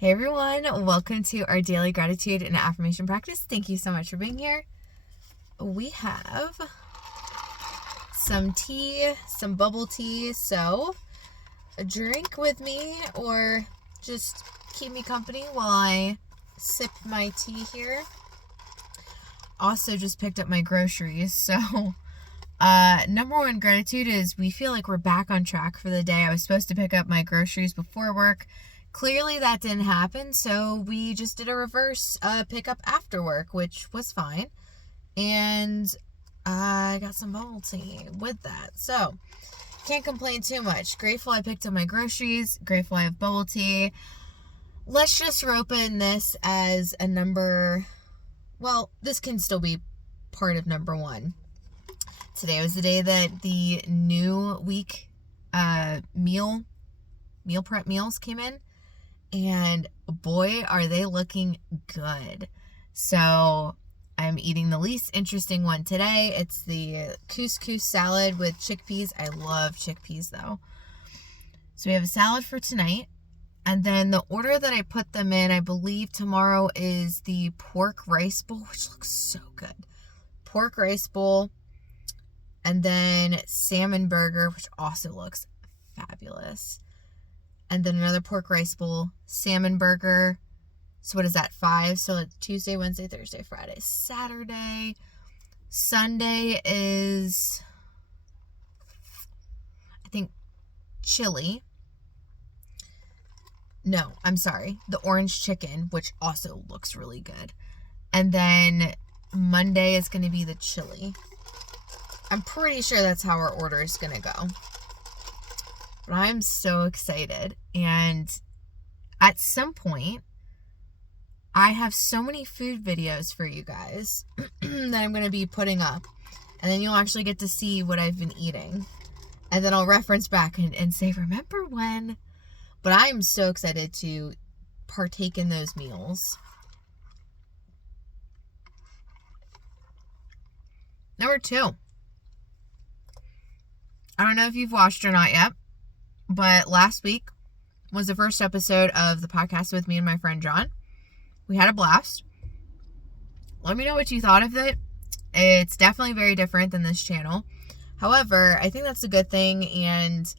Hey everyone, welcome to our daily gratitude and affirmation practice. Thank you so much for being here. We have some tea, some bubble tea, so drink with me or just keep me company while I sip my tea here. Also just picked up my groceries, so number one gratitude is we feel like we're back on track for the day. I was supposed to pick up my groceries before work. Clearly that didn't happen, so we just did a reverse pickup after work, which was fine. And I got some bubble tea with that. So, can't complain too much. Grateful I picked up my groceries. Grateful I have bubble tea. Let's just rope in this as a number... Well, this can still be part of number one. Today was the day that the new week meal prep meals came in. And boy, are they looking good. So I'm eating the least interesting one today. It's the couscous salad with chickpeas. I love chickpeas though. So we have a salad for tonight. And then the order that I put them in, I believe tomorrow is the pork rice bowl, which looks so good. Pork rice bowl. And then salmon burger, which also looks fabulous. And then another pork rice bowl, salmon burger. So what is that, 5? So it's Tuesday, Wednesday, Thursday, Friday, Saturday. Sunday is, I think, chili. No, I'm sorry. The orange chicken, which also looks really good. And then Monday is going to be the chili. I'm pretty sure that's how our order is going to go. But I'm so excited. And at some point, I have so many food videos for you guys that I'm going to be putting up. And then you'll actually get to see what I've been eating. And then I'll reference back and say, remember when? But I'm so excited to partake in those meals. Number 2. I don't know if you've watched or not yet, but last week was the first episode of the podcast with me and my friend John. We had a blast. Let me know what you thought of it. It's definitely very different than this channel. However, I think that's a good thing, and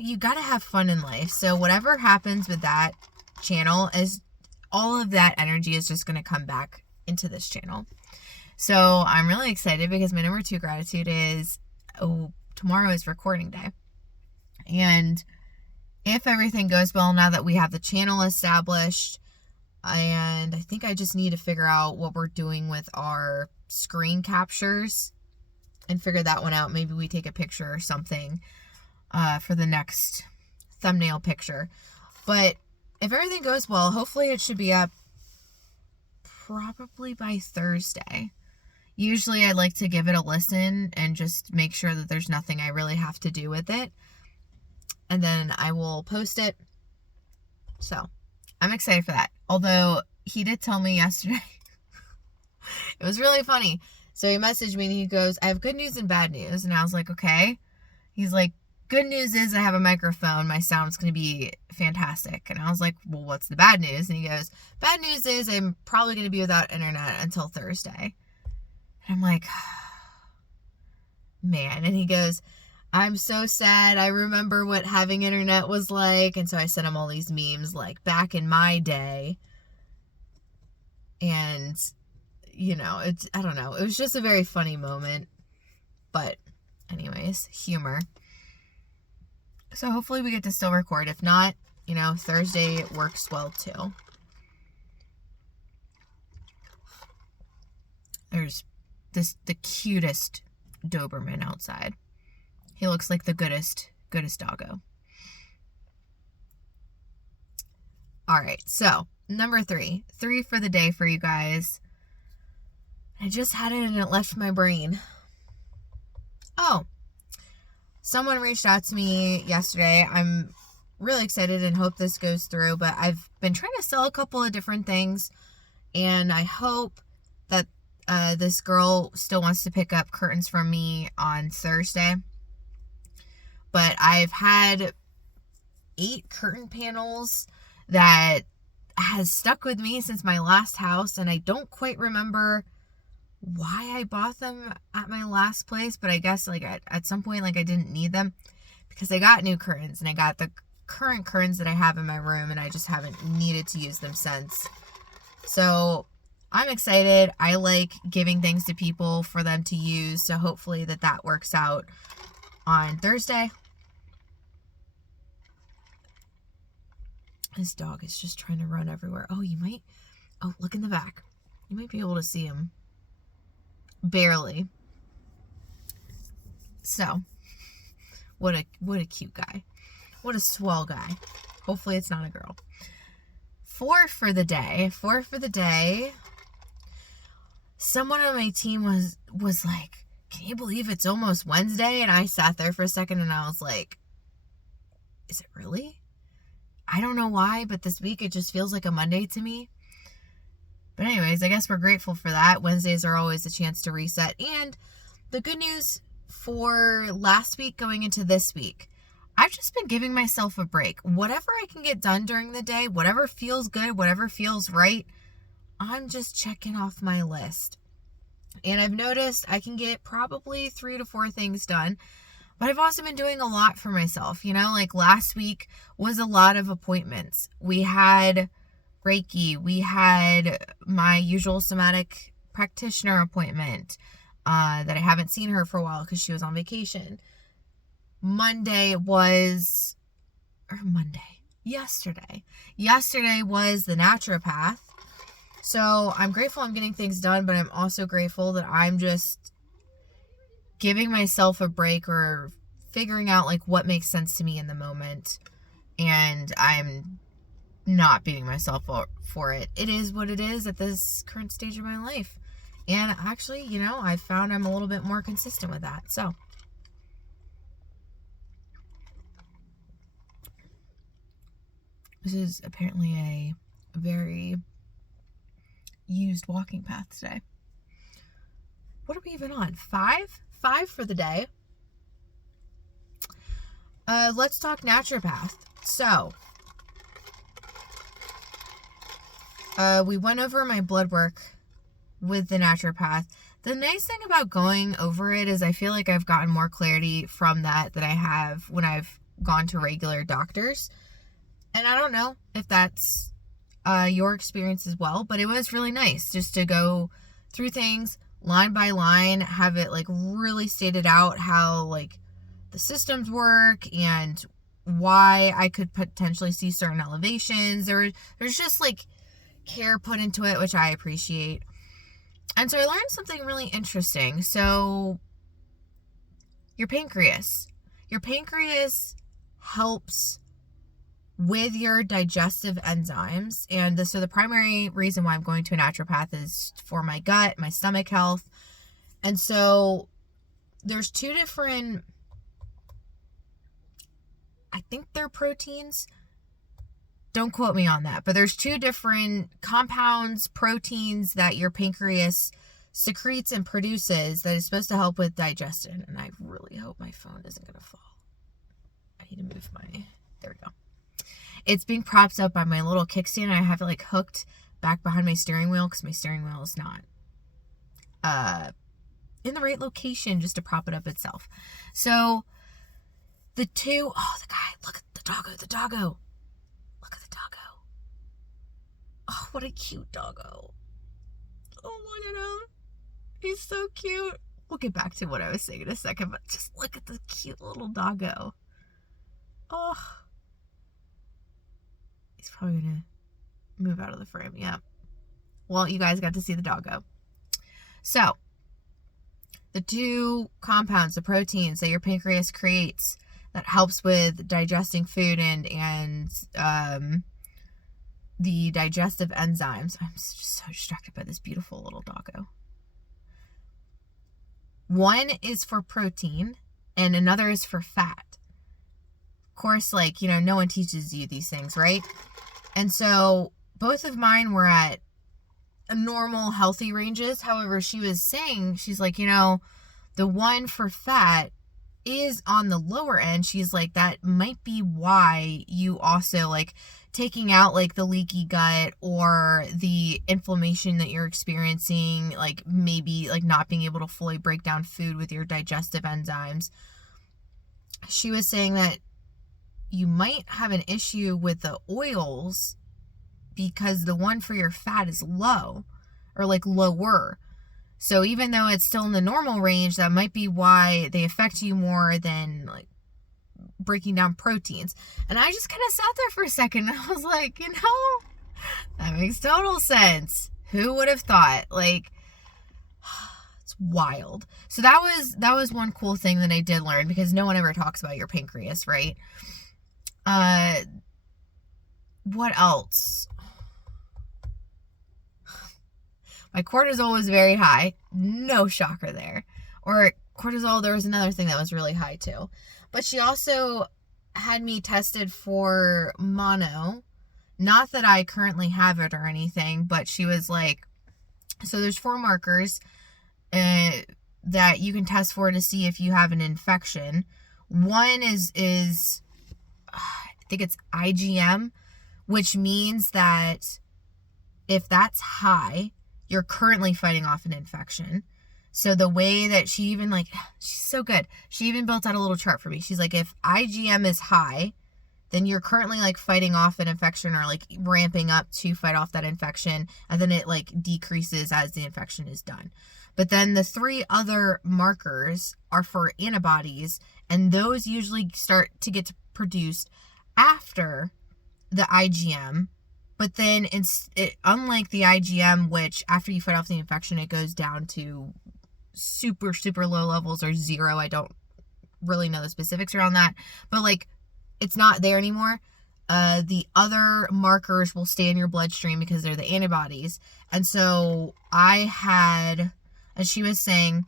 you gotta have fun in life. So whatever happens with that channel, is all of that energy is just gonna come back into this channel. So I'm really excited because my number 2 gratitude is, tomorrow is recording day. And if everything goes well, now that we have the channel established, and I think I just need to figure out what we're doing with our screen captures and figure that one out. Maybe we take a picture or something for the next thumbnail picture. But if everything goes well, hopefully it should be up probably by Thursday. Usually I like to give it a listen and just make sure that there's nothing I really have to do with it. And then I will post it. So I'm excited for that. Although he did tell me yesterday, it was really funny. So he messaged me and he goes, I have good news and bad news. And I was like, okay. He's like, good news is I have a microphone. My sound's going to be fantastic. And I was like, well, what's the bad news? And he goes, bad news is I'm probably going to be without internet until Thursday. And I'm like, man. And he goes, I'm so sad. I remember what having internet was like. And so I sent him all these memes like back in my day. And, I don't know. It was just a very funny moment. But anyways, humor. So hopefully we get to still record. If not, Thursday works well too. There's the cutest Doberman outside. He looks like the goodest doggo. All right, so number 3 for the day for you guys. I just had it and it left my brain. Oh, someone reached out to me yesterday. I'm really excited and hope this goes through, but I've been trying to sell a couple of different things, and I hope that this girl still wants to pick up curtains from me on Thursday. But I've had 8 curtain panels that has stuck with me since my last house, and I don't quite remember why I bought them at my last place, but I guess like at some point like I didn't need them because I got new curtains, and I got the current curtains that I have in my room, and I just haven't needed to use them since. So I'm excited. I like giving things to people for them to use, so hopefully that works out on Thursday. This dog is just trying to run everywhere. Oh, look in the back. You might be able to see him. Barely. So, what a cute guy. What a swell guy. Hopefully it's not a girl. 4 for the day. Someone on my team was like, can you believe it's almost Wednesday? And I sat there for a second and I was like, is it really? I don't know why, but this week it just feels like a Monday to me. But anyways, I guess we're grateful for that. Wednesdays are always a chance to reset. And the good news for last week going into this week, I've just been giving myself a break. Whatever I can get done during the day, whatever feels good, whatever feels right, I'm just checking off my list. And I've noticed I can get probably 3 to 4 things done. But I've also been doing a lot for myself. Like last week was a lot of appointments. We had Reiki. We had my usual somatic practitioner appointment that I haven't seen her for a while because she was on vacation. Yesterday was the naturopath. So I'm grateful I'm getting things done, but I'm also grateful that I'm just giving myself a break or figuring out like what makes sense to me in the moment. And I'm not beating myself up for it. It is what it is at this current stage of my life. And actually, I found I'm a little bit more consistent with that. So this is apparently a very used walking path today. What are we even on? 5 for the day. Let's talk naturopath. So, we went over my blood work with the naturopath. The nice thing about going over it is I feel like I've gotten more clarity from that I have when I've gone to regular doctors. And I don't know if that's your experience as well, but it was really nice just to go through things line by line, have it like really stated out how like the systems work and why I could potentially see certain elevations. There's just like care put into it, which I appreciate. And so I learned something really interesting. So your pancreas helps with your digestive enzymes. And so the primary reason why I'm going to a naturopath is for my gut, my stomach health. And so there's 2 different, I think they're proteins. Don't quote me on that, but there's 2 different compounds, proteins that your pancreas secretes and produces that is supposed to help with digestion. And I really hope my phone isn't going to fall. I need to move there we go. It's being propped up by my little kickstand. I have it like hooked back behind my steering wheel because my steering wheel is not in the right location just to prop it up itself. So the guy, look at the doggo. Look at the doggo. Oh, what a cute doggo. Oh, look at him. He's so cute. We'll get back to what I was saying in a second, but just look at the cute little doggo. Oh. He's probably going to move out of the frame. Yeah. Well, you guys got to see the doggo. So, the 2 compounds, the proteins that your pancreas creates that helps with digesting food and the digestive enzymes. I'm just so distracted by this beautiful little doggo. One is for protein and another is for fat. Of course, no one teaches you these things, right? And so both of mine were at normal, healthy ranges. However, she was saying, she's like, the one for fat is on the lower end. She's like, that might be why you also taking out like the leaky gut or the inflammation that you're experiencing, like maybe like not being able to fully break down food with your digestive enzymes. She was saying that you might have an issue with the oils because the one for your fat is low or like lower. So even though it's still in the normal range, that might be why they affect you more than like breaking down proteins. And I just kind of sat there for a second and I was like, that makes total sense. Who would have thought? Like, it's wild. So that was one cool thing that I did learn, because no one ever talks about your pancreas, right? What else? My cortisol was very high. No shocker there. Or cortisol, there was another thing that was really high too. But she also had me tested for mono. Not that I currently have it or anything, but she was like, so there's 4 markers that you can test for to see if you have an infection. One is I think it's IgM, which means that if that's high, you're currently fighting off an infection. So the way that she even she's so good. She even built out a little chart for me. She's like, if IgM is high, then you're currently like fighting off an infection or like ramping up to fight off that infection. And then it like decreases as the infection is done. But then the 3 other markers are for antibodies, and those usually start to get produced after the IgM. But then unlike the IgM, which after you fight off the infection, it goes down to super, super low levels or 0. I don't really know the specifics around that. But like, it's not there anymore. The other markers will stay in your bloodstream because they're the antibodies. And so as she was saying,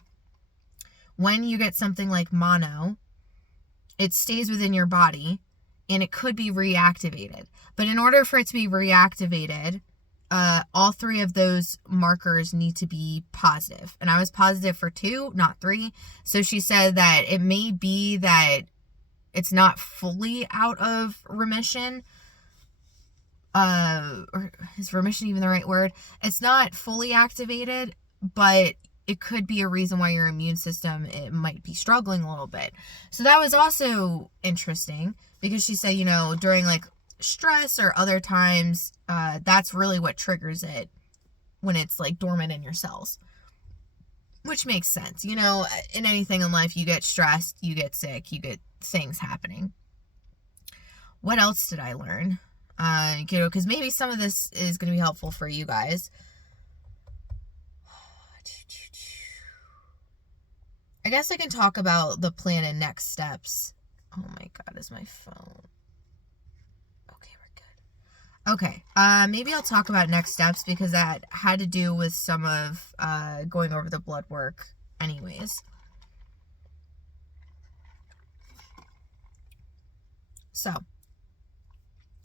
when you get something like mono, it stays within your body and it could be reactivated. But in order for it to be reactivated, all 3 of those markers need to be positive. And I was positive for 2, not 3. So she said that it may be that it's not fully out of remission. Or is remission even the right word? It's not fully activated, but it could be a reason why your immune system, it might be struggling a little bit. So that was also interesting, because she said, during like stress or other times, that's really what triggers it when it's like dormant in your cells, which makes sense. In anything in life, you get stressed, you get sick, you get things happening. What else did I learn? Because maybe some of this is going to be helpful for you guys. I guess I can talk about the plan and next steps. Oh my God, is my phone? Okay, we're good. Okay, maybe I'll talk about next steps, because that had to do with some of going over the blood work anyways. So,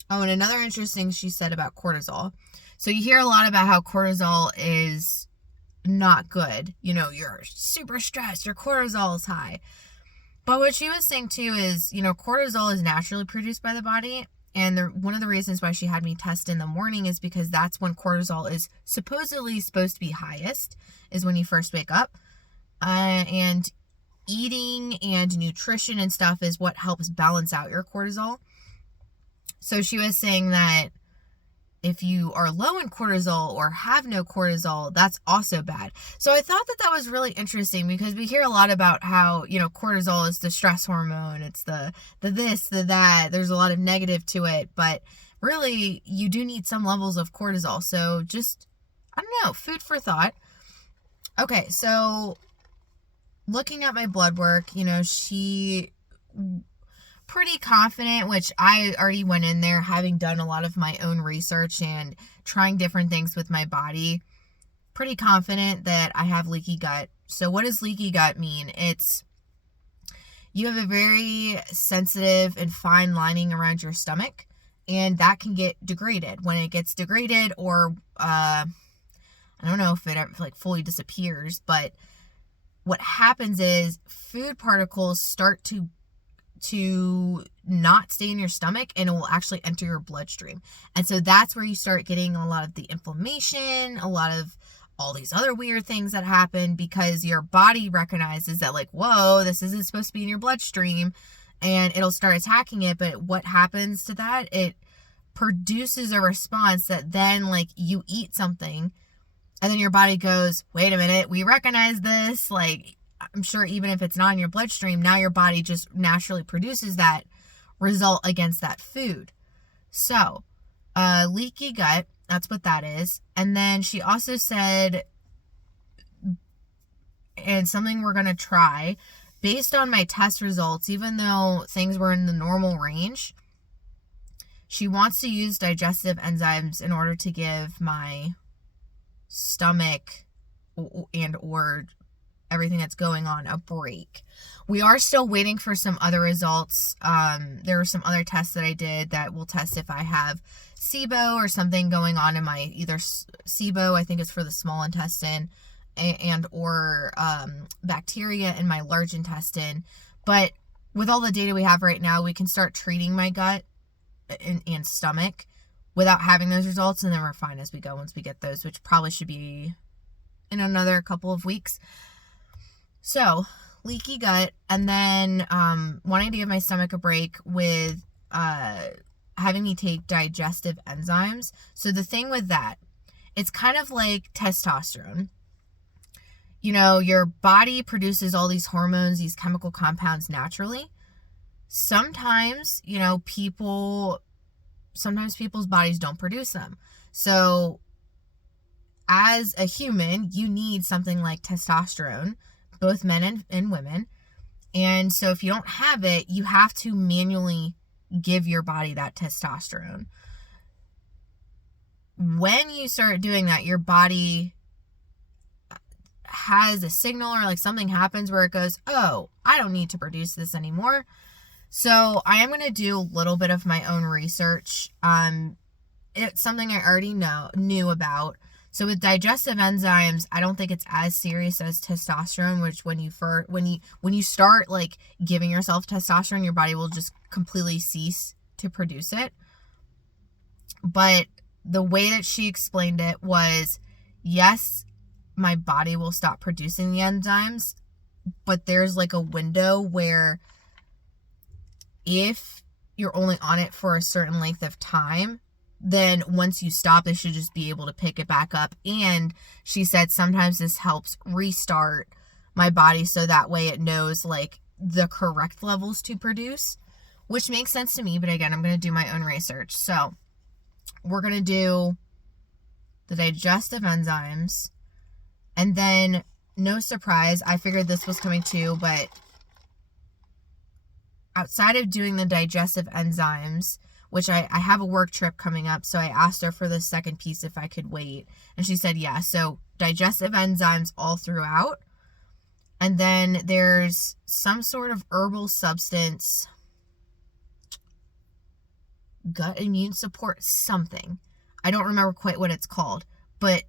and another interesting she said about cortisol. So you hear a lot about how cortisol is not good. You're super stressed, your cortisol is high. But what she was saying too is, cortisol is naturally produced by the body. And one of the reasons why she had me test in the morning is because that's when cortisol is supposedly supposed to be highest, is when you first wake up. And eating and nutrition and stuff is what helps balance out your cortisol. So she was saying that if you are low in cortisol or have no cortisol, that's also bad. So I thought that was really interesting, because we hear a lot about how, cortisol is the stress hormone. It's the this, the that. There's a lot of negative to it. But really, you do need some levels of cortisol. So just, I don't know, food for thought. Okay, so looking at my blood work, she pretty confident, which I already went in there having done a lot of my own research and trying different things with my body. Pretty confident that I have leaky gut. So what does leaky gut mean? It's you have a very sensitive and fine lining around your stomach, and that can get degraded. When it gets degraded, or I don't know if it ever like fully disappears, but what happens is food particles start to to not stay in your stomach, and it will actually enter your bloodstream. And so that's where you start getting a lot of the inflammation, a lot of all these other weird things that happen, because your body recognizes that, like, whoa, this isn't supposed to be in your bloodstream, and it'll start attacking it. But what happens to that? It produces a response that then, like, you eat something, and then your body goes, wait a minute, we recognize this. Like, I'm sure even if it's not in your bloodstream, now your body just naturally produces that result against that food. So, leaky gut, that's what that is. And then she also said, and something we're going to try, based on my test results, even though things were in the normal range, she wants to use digestive enzymes in order to give my stomach and or everything that's going on a break. We are still waiting for some other results. There were some other tests that I did that will test if I have SIBO or something going on in my, either SIBO, I think it's for the small intestine, and or bacteria in my large intestine. But with all the data we have right now, we can start treating my gut and stomach without having those results, and then we're fine as we go once we get those, which probably should be in another couple of weeks. So, leaky gut, and then wanting to give my stomach a break with having me take digestive enzymes. So the thing with that, it's kind of like testosterone. You know, your body produces all these hormones, these chemical compounds naturally. Sometimes, you know, sometimes people's bodies don't produce them. So as a human, you need something like testosterone, both men and women. And so if you don't have it, you have to manually give your body that testosterone. When you start doing that, your body has a signal, or like something happens where it goes, oh, I don't need to produce this anymore. So I am going to do a little bit of my own research. It's something I already knew about. So with digestive enzymes, I don't think it's as serious as testosterone, which when you start like giving yourself testosterone, your body will just completely cease to produce it. But the way that she explained it was, yes, my body will stop producing the enzymes, but there's like a window where if you're only on it for a certain length of time, then once you stop, they should just be able to pick it back up. And she said sometimes this helps restart my body so that way it knows like the correct levels to produce, which makes sense to me. But again, I'm going to do my own research. So we're going to do the digestive enzymes, and then no surprise, I figured this was coming too, but outside of doing the digestive enzymes, which I have a work trip coming up, so I asked her for the second piece if I could wait, and she said yeah. So digestive enzymes all throughout, and then there's some sort of herbal substance, gut immune support something. I don't remember quite what it's called, but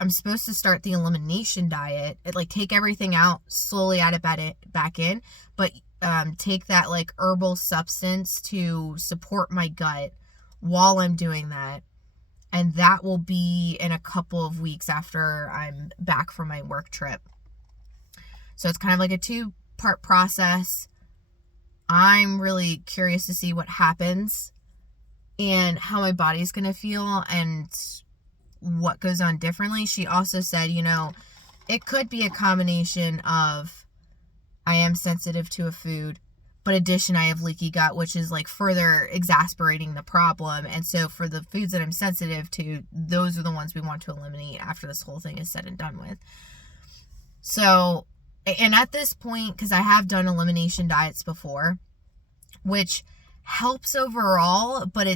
I'm supposed to start the elimination diet. It like take everything out, slowly add it back in, but take that like herbal substance to support my gut while I'm doing that. And that will be in a couple of weeks after I'm back from my work trip. So it's kind of like a 2-part process. I'm really curious to see what happens and how my body's going to feel and what goes on differently. She also said, you know, it could be a combination of I am sensitive to a food, but addition I have leaky gut, which is like further exasperating the problem. And so for the foods that I'm sensitive to, those are the ones we want to eliminate after this whole thing is said and done with. So, and at this point, because I have done elimination diets before, which helps overall, but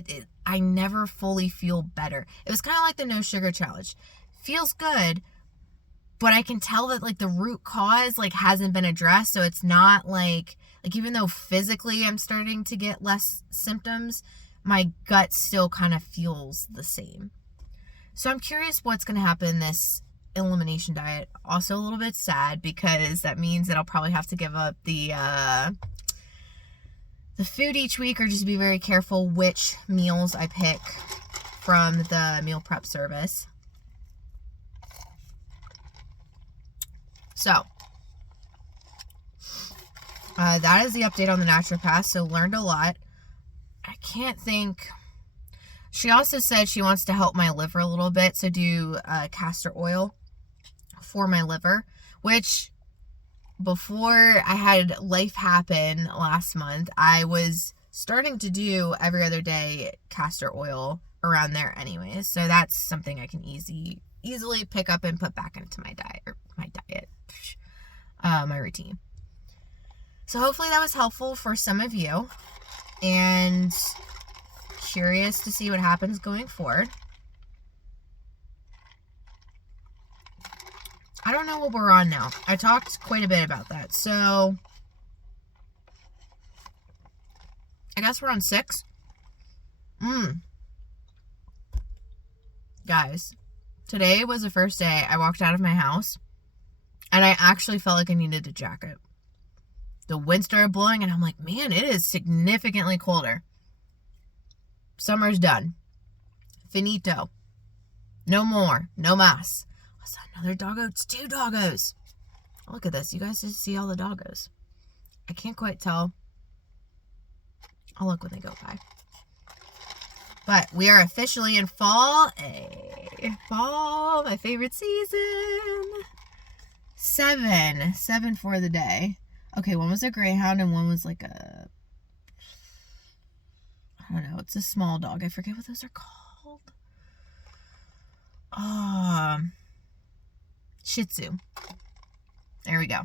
I never fully feel better. It was kind of like the no sugar challenge. Feels good, but I can tell that like the root cause like hasn't been addressed. So it's not like even though physically I'm starting to get less symptoms, my gut still kind of feels the same. So I'm curious what's going to happen in this elimination diet. Also a little bit sad because that means that I'll probably have to give up the the food each week, or just be very careful which meals I pick from the meal prep service. So, that is the update on the naturopath. So, learned a lot. I can't think. She also said she wants to help my liver a little bit. So, do castor oil for my liver, which before I had life happen last month, I was starting to do every other day castor oil around there anyways. So, that's something I can easily pick up and put back into my diet, my routine. So hopefully that was helpful for some of you, and curious to see what happens going forward. I don't know what we're on now. I talked quite a bit about that. So I guess we're on 6. Guys, today was the first day I walked out of my house and I actually felt like I needed a jacket. The wind started blowing and I'm like, man, it is significantly colder. Summer's done. Finito. No more. No mas. What's that? Another doggo? It's 2 doggos. Look at this. You guys just see all the doggos. I can't quite tell. I'll look when they go by. But we are officially in fall. Fall, my favorite season. 7 for the day. Okay, one was a greyhound and one was like a, I don't know, it's a small dog. I forget what those are called. Shih Tzu. There we go.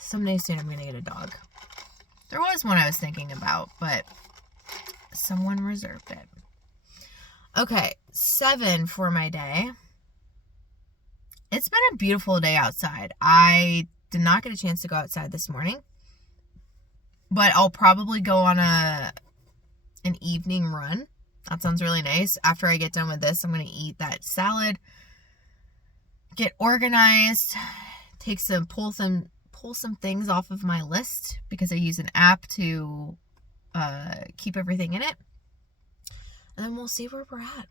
Someday soon I'm going to get a dog. There was one I was thinking about, but someone reserved it. Okay, 7 for my day. It's been a beautiful day outside. I did not get a chance to go outside this morning, but I'll probably go on an evening run. That sounds really nice. After I get done with this, I'm going to eat that salad, get organized, pull some things off of my list because I use an app to keep everything in it. And then we'll see where we're at.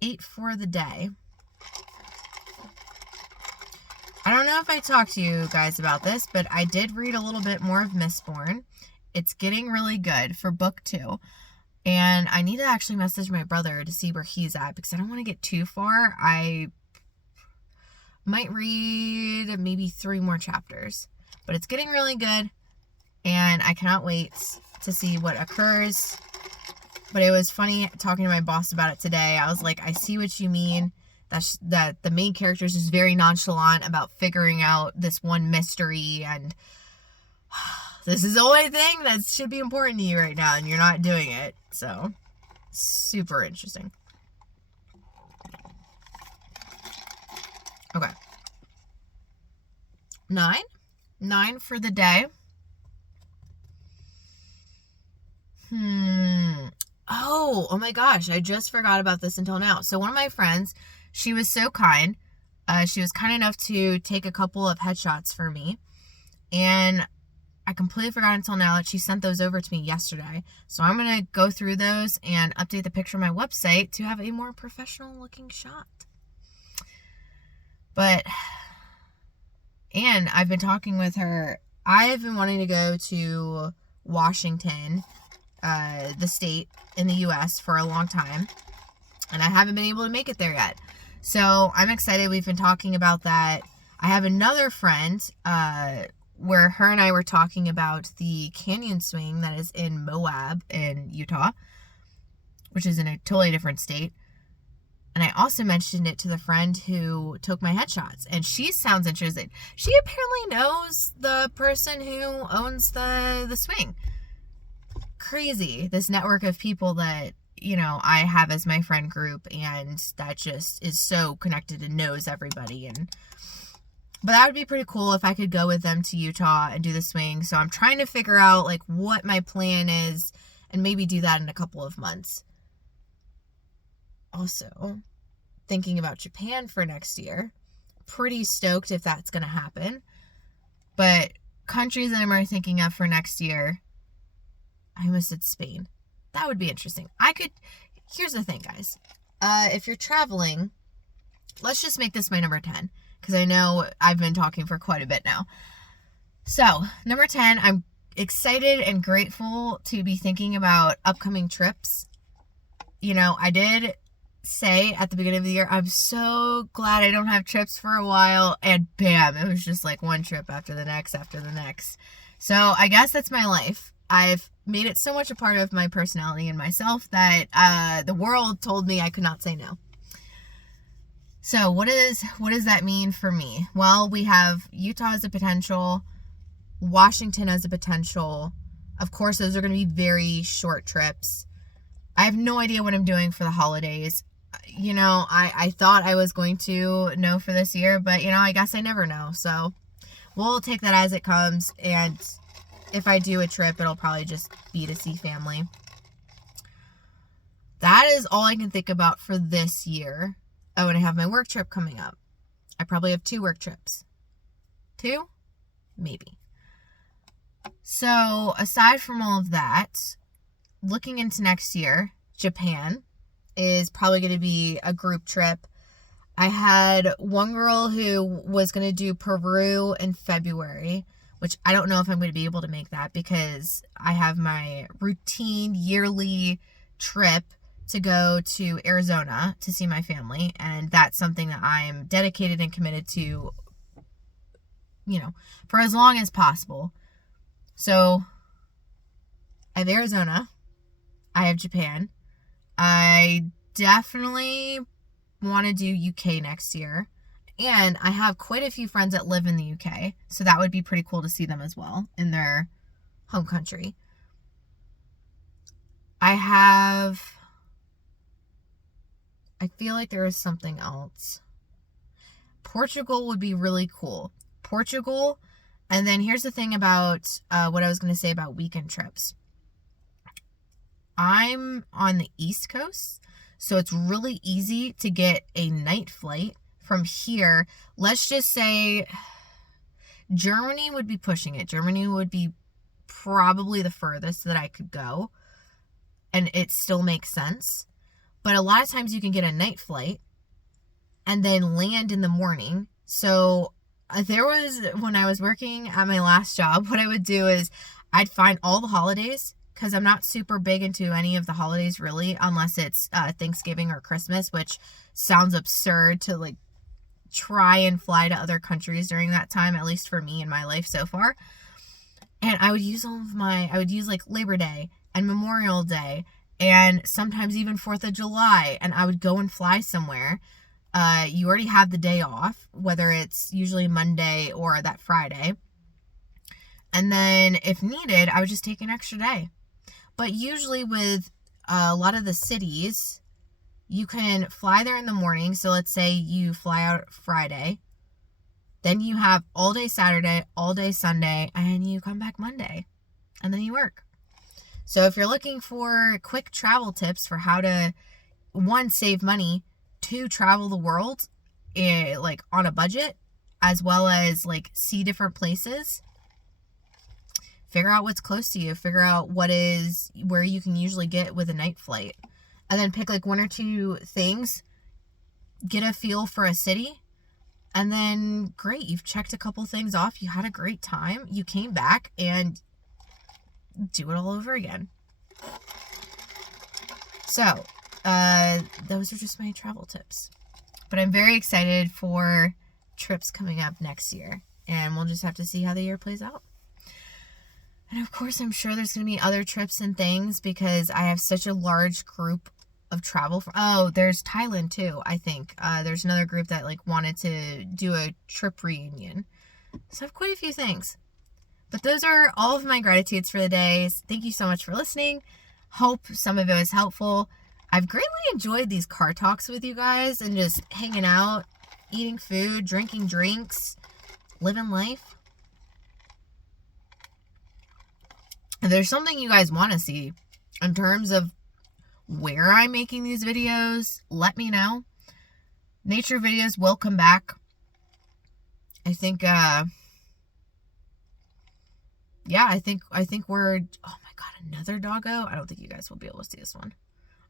8 for the day. I don't know if I talked to you guys about this, but I did read a little bit more of Mistborn. It's getting really good for book 2. And I need to actually message my brother to see where he's at because I don't want to get too far. I might read maybe 3 more chapters. But it's getting really good. And I cannot wait to see what occurs. But it was funny talking to my boss about it today. I was like, I see what you mean. That the main character is just very nonchalant about figuring out this one mystery. And this is the only thing that should be important to you right now. And you're not doing it. So, super interesting. Okay. 9 for the day. Oh my gosh, I just forgot about this until now. So one of my friends, she was so kind. She was kind enough to take a couple of headshots for me. And I completely forgot until now that she sent those over to me yesterday. So I'm going to go through those and update the picture on my website to have a more professional looking shot. And I've been talking with her. I've been wanting to go to Washington, the state in the U.S. for a long time, and I haven't been able to make it there yet. So I'm excited. We've been talking about that. I have another friend where her and I were talking about the canyon swing that is in Moab in Utah, which is in a totally different state. And I also mentioned it to the friend who took my headshots, and she sounds interested. She apparently knows the person who owns the swing. Crazy, this network of people that, you know, I have as my friend group, and that just is so connected and knows everybody. But that would be pretty cool if I could go with them to Utah and do the swing. So I'm trying to figure out like what my plan is and maybe do that in a couple of months. Also, thinking about Japan for next year. pretty stoked if that's going to happen. But countries that I'm thinking of for next year, I almost said Spain. That would be interesting. Here's the thing, guys. If you're traveling, let's just make this my number 10, because I know I've been talking for quite a bit now. So, number 10, I'm excited and grateful to be thinking about upcoming trips. You know, I did say at the beginning of the year, I'm so glad I don't have trips for a while, and bam, it was just like one trip after the next. So I guess that's my life. I've made it so much a part of my personality and myself that the world told me I could not say no. So what does that mean for me? Well, we have Utah as a potential, Washington as a potential. Of course, those are going to be very short trips. I have no idea what I'm doing for the holidays. You know, I thought I was going to know for this year, but, you know, I guess I never know. So we'll take that as it comes. And if I do a trip, it'll probably just be to see family. That is all I can think about for this year. Oh, and I have my work trip coming up. I probably have 2 work trips. 2? Maybe. So aside from all of that, looking into next year, Japan is probably going to be a group trip. I had one girl who was going to do Peru in February, which I don't know if I'm going to be able to make that because I have my routine yearly trip to go to Arizona to see my family, and that's something that I'm dedicated and committed to, you know, for as long as possible. So I have Arizona, I have Japan. I definitely want to do UK next year. And I have quite a few friends that live in the UK. So that would be pretty cool to see them as well in their home country. I feel like there is something else. Portugal would be really cool. Portugal. And then here's the thing about what I was going to say about weekend trips. I'm on the East Coast, so it's really easy to get a night flight from here. Let's just say Germany would be pushing it. Germany would be probably the furthest that I could go, and it still makes sense. But a lot of times you can get a night flight and then land in the morning. So when I was working at my last job, what I would do is I'd find all the holidays, because I'm not super big into any of the holidays really, unless it's Thanksgiving or Christmas, which sounds absurd to like try and fly to other countries during that time, at least for me in my life so far. And I would use like Labor Day and Memorial Day and sometimes even 4th of July, and I would go and fly somewhere. You already have the day off, whether it's usually Monday or that Friday. And then if needed, I would just take an extra day. But usually with a lot of the cities, you can fly there in the morning. So let's say you fly out Friday. Then you have all day Saturday, all day Sunday, and you come back Monday. And then you work. So if you're looking for quick travel tips for how to, 1, save money, 2, travel the world like on a budget, as well as like see different places, figure out what's close to you. Figure out where you can usually get with a night flight. And then pick like 1 or 2 things. Get a feel for a city. And then, great, you've checked a couple things off. You had a great time. You came back and do it all over again. So, those are just my travel tips. But I'm very excited for trips coming up next year. And we'll just have to see how the year plays out. And of course, I'm sure there's going to be other trips and things because I have such a large group of travel. There's Thailand too, I think. There's another group that like wanted to do a trip reunion. So I have quite a few things. But those are all of my gratitudes for the day. Thank you so much for listening. Hope some of it was helpful. I've greatly enjoyed these car talks with you guys and just hanging out, eating food, drinking drinks, living life. If there's something you guys want to see in terms of where I'm making these videos, let me know. Nature videos will come back. I think, yeah, I think we're, oh my God, another doggo. I don't think you guys will be able to see this one.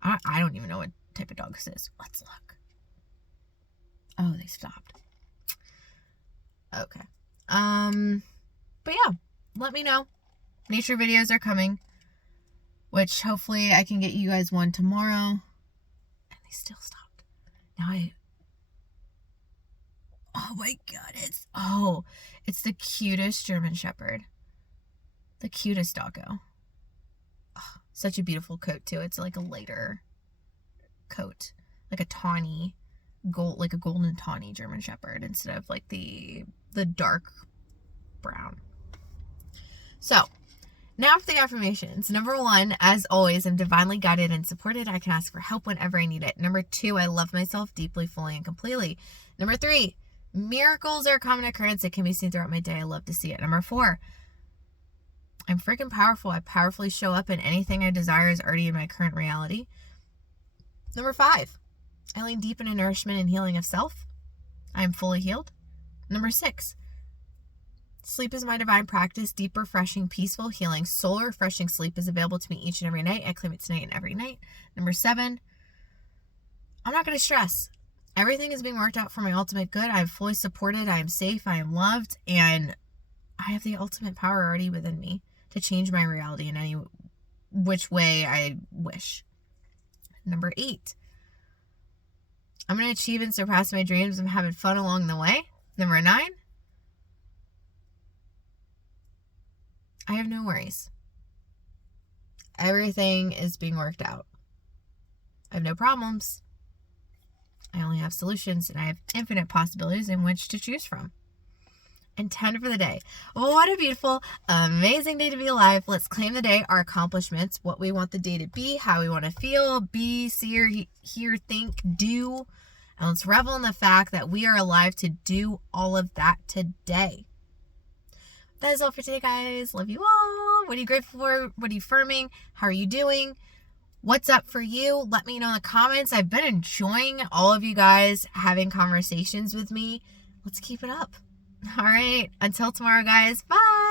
I don't even know what type of dog this is. Let's look. Oh, they stopped. Okay. But yeah, let me know. Nature videos are coming, which hopefully I can get you guys one tomorrow. And they still stopped. Now oh my God, it's the cutest German Shepherd. The cutest doggo. Oh, such a beautiful coat too. It's like a lighter coat, like a tawny gold, like a golden tawny German Shepherd instead of like the dark brown. So now for the affirmations. Number 1, as always, I'm divinely guided and supported. I can ask for help whenever I need it. Number 2, I love myself deeply, fully, and completely. Number 3, miracles are a common occurrence that can be seen throughout my day. I love to see it. Number 4, I'm freaking powerful. I powerfully show up, and anything I desire is already in my current reality. Number 5, I lean deep into nourishment and healing of self. I am fully healed. Number 6, sleep is my divine practice. Deep, refreshing, peaceful, healing, soul refreshing sleep is available to me each and every night. I claim it tonight and every night. Number 7, I'm not going to stress. Everything is being worked out for my ultimate good. I am fully supported. I am safe. I am loved. And I have the ultimate power already within me to change my reality in any which way I wish. Number 8, I'm going to achieve and surpass my dreams. I'm having fun along the way. Number 9, I have no worries. Everything is being worked out. I have no problems. I only have solutions, and I have infinite possibilities in which to choose from. And 10 for the day. What a beautiful, amazing day to be alive. Let's claim the day, our accomplishments, what we want the day to be, how we want to feel, be, see, or hear, think, do. And let's revel in the fact that we are alive to do all of that today. That is all for today, guys. Love you all. What are you grateful for? What are you affirming? How are you doing? What's up for you? Let me know in the comments. I've been enjoying all of you guys having conversations with me. Let's keep it up. All right. Until tomorrow, guys. Bye.